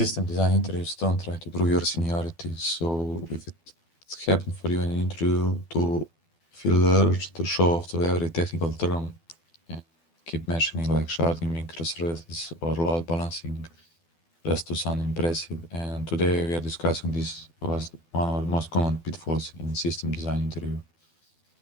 system design interviews don't try to prove your seniority. So if it happened for you in an interview to feel the urge to show off to every technical term and keep mentioning like sharding, microservices, or load balancing just to sound impressive. And today we are discussing this was one of the most common pitfalls in system design interview.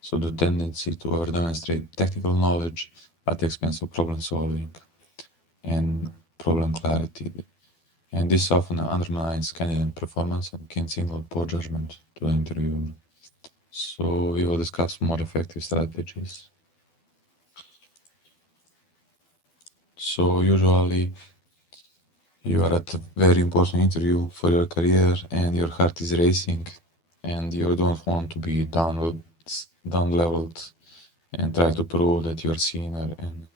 So the tendency to over-demonstrate technical knowledge at the expense of problem solving and problem clarity. And this often undermines candidate performance and can signal poor judgment to the interviewer. So we will discuss more effective strategies. So usually you are at a very important interview for your career and your heart is racing and you don't want to be down-leveled and try to prove that you're senior and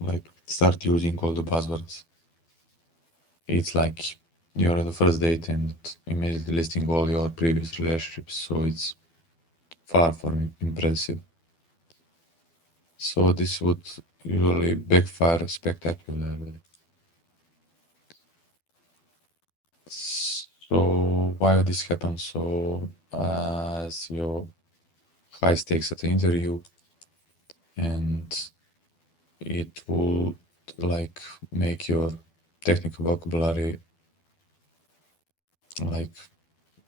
like start using all the buzzwords. It's like you're at the first date and immediately listing all your previous relationships, so it's far from impressive. So this would usually backfire spectacularly. So why would this happen? So as your high stakes at the interview, and it will like make your technical vocabulary like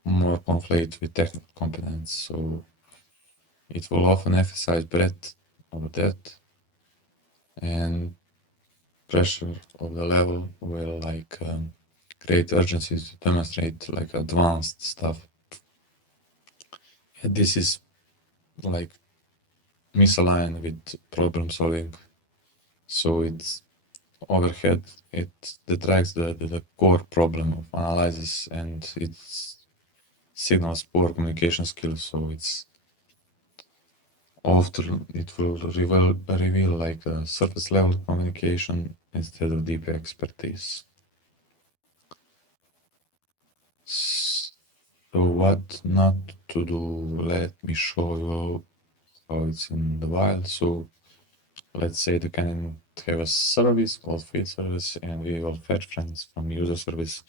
more conflate with technical competence. So it will often emphasize breadth over depth, and pressure of the level will like create urgency to demonstrate like advanced stuff. And this is like misaligned with problem solving. So it's overhead, it detracts the core problem of analysis and it signals poor communication skills. So it's often it will reveal like a surface level communication instead of deep expertise. So what not to do? Let me show you how it's in the wild. So let's say the candidate have a service called feed service, and we will fetch friends from user service,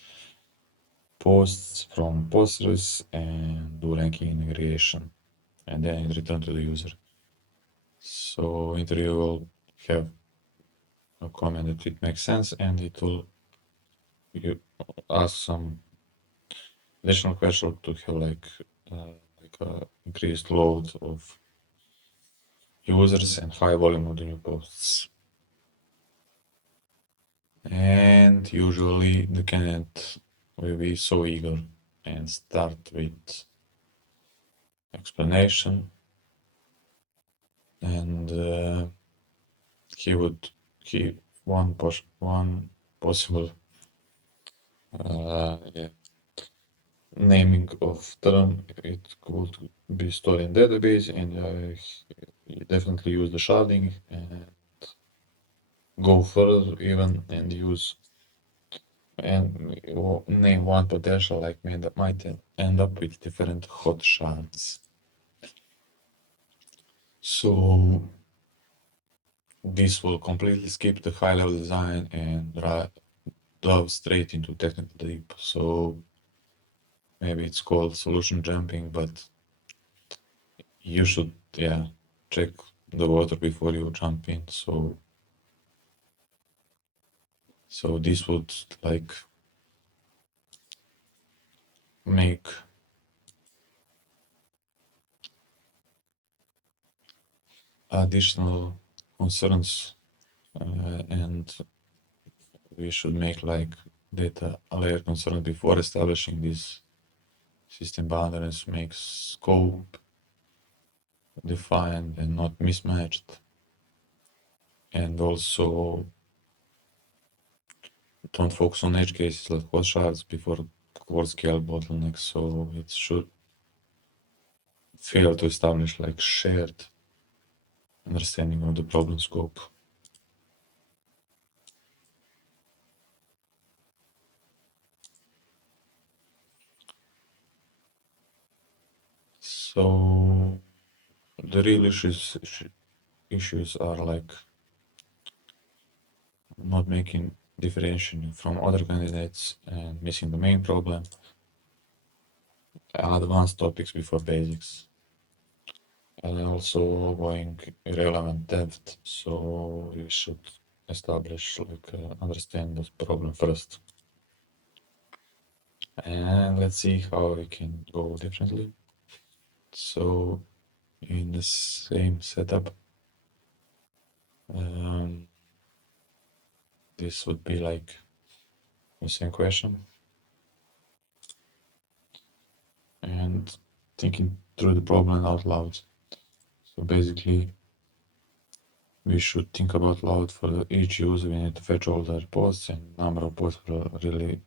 posts from post service, and do ranking integration, and then return to the user. So interview will have a comment that it makes sense, and it will ask some additional question to have like a increased load of users and high volume of the new posts. And usually the candidate will be so eager and start with explanation, and he would keep one possible yeah, naming of term. It could be stored in database, and he definitely use the sharding and go further even and use and name one potential like might end up with different hot shards. So this will completely skip the high level design and dive straight into technical deep. So maybe it's called solution jumping, but you should check the water before you jump in. So this would like make additional concerns, and we should make like data layer concern before establishing these system boundaries, make scope defined and not mismatched, and also don't focus on edge cases like hot shards before core scale bottlenecks. So it should fail to establish like shared understanding of the problem scope. So the real issues are like not making differentiating from other candidates and missing the main problem, advanced topics before basics, and also going irrelevant depth. So you should establish, understand the problem first. And let's see how we can go differently. So in the same setup, this would be like the same question, and thinking through the problem out loud. So basically, we should think about loud for each user. We need to fetch all the reports, and number of posts will really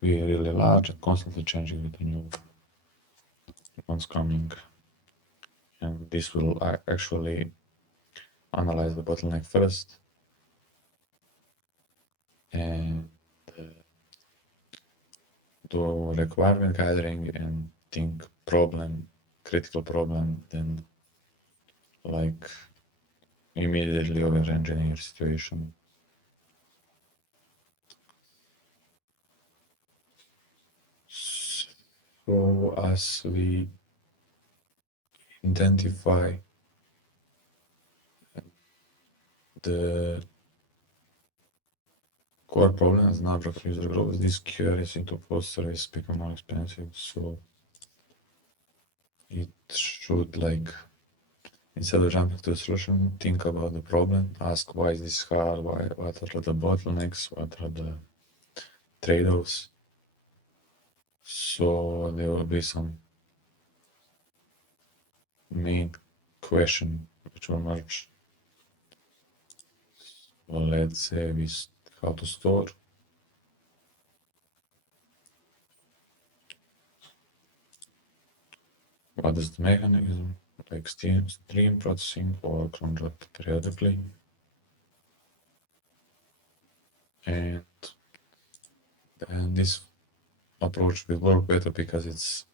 be really large and constantly changing with the new ones coming. And this will actually analyze the bottleneck first and do requirement gathering and think problem, critical problem, then like immediately over engineer situation. So as we identify the core problem as number of user grows, this queries into post service become more expensive. So it should instead of jumping to a solution, think about the problem, ask why is this hard, what are the bottlenecks, what are the trade-offs. So there will be some main question which will merge. Well, let's say with how to store. What is the mechanism? Like stream processing or cron job periodically. And this approach will work better because it's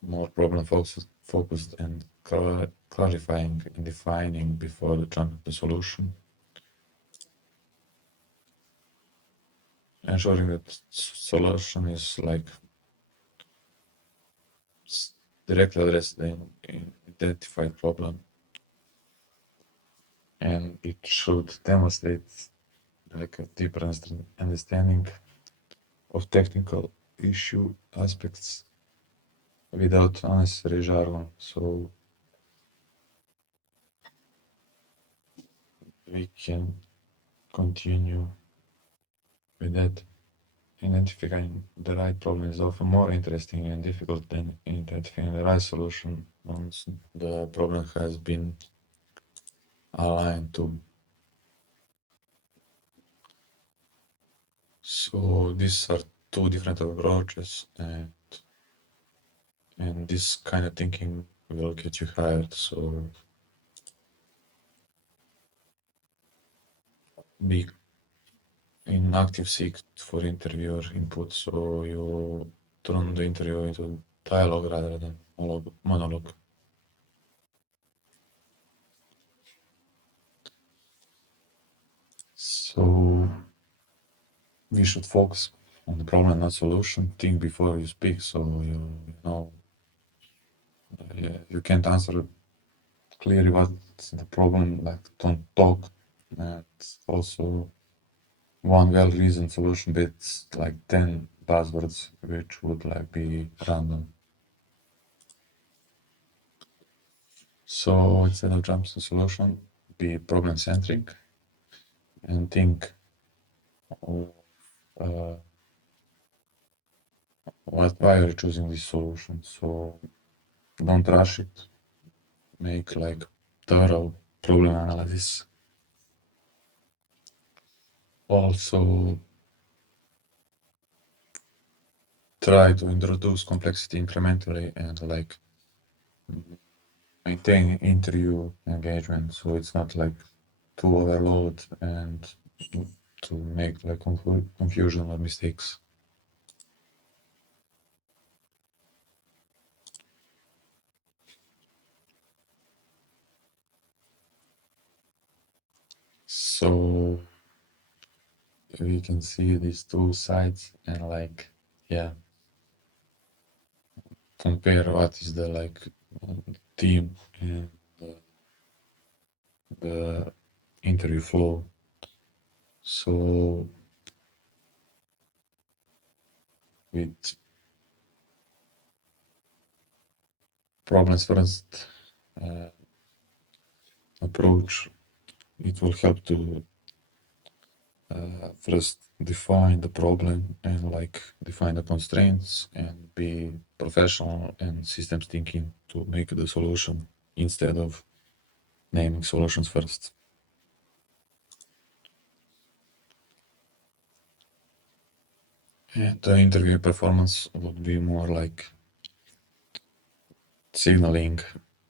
more problem focused and clarifying and defining before jumping to the solution. Ensuring that solution is directly address the identified problem, and it should demonstrate like a deeper understanding of technical issue aspects without unnecessary jargon. So we can continue with that. Identifying the right problem is often more interesting and difficult than identifying the right solution once the problem has been aligned to. So these are two different approaches, and this kind of thinking will get you hired. So be in active seek for interviewer input, so you turn the interview into dialogue rather than monologue. So we should focus on the problem, not solution. Think before you speak, so you know you can't answer clearly what's the problem. Like don't talk, and also one well-reasoned solution beats like 10 buzzwords, which would be random. So instead of jump to solution, be problem-centric and think of why are you choosing this solution. So don't rush it. Make thorough problem analysis. Also, try to introduce complexity incrementally and maintain interview engagement, so it's not to overload and to make confusion or mistakes. So we can see these two sides and like, yeah, compare what is the like theme and the interview flow. So with problems first uh, approach, it will help to first define the problem and like define the constraints and be professional and systems thinking to make the solution instead of naming solutions first. And the interview performance would be more like signaling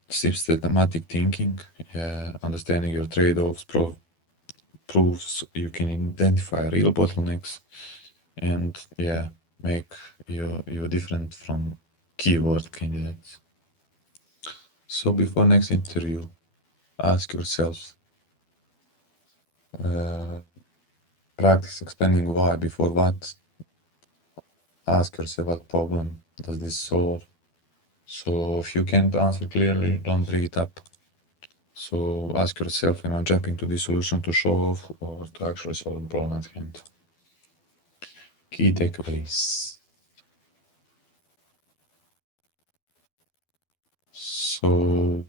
systematic thinking, understanding your trade-offs, proves you can identify real bottlenecks, and yeah, make you different from keyword candidates. So before next interview, ask yourself, uh, practice expanding why before what. Ask yourself what problem does this solve. So if you can't answer clearly, don't bring it up. So ask yourself, jumping to the solution to show off or to actually solve the problem at hand. Key takeaways. So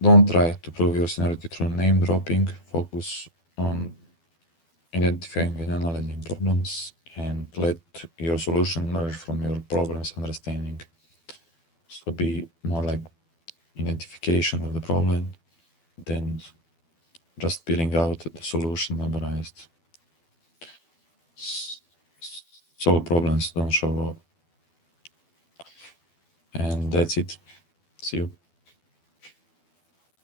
don't try to prove your seniority through name dropping. Focus on identifying and analyzing problems and let your solution emerge from your problem's understanding. So be more like identification of the problem than just spilling out the solution memorized. Solve problems, don't show up. And that's it. See you.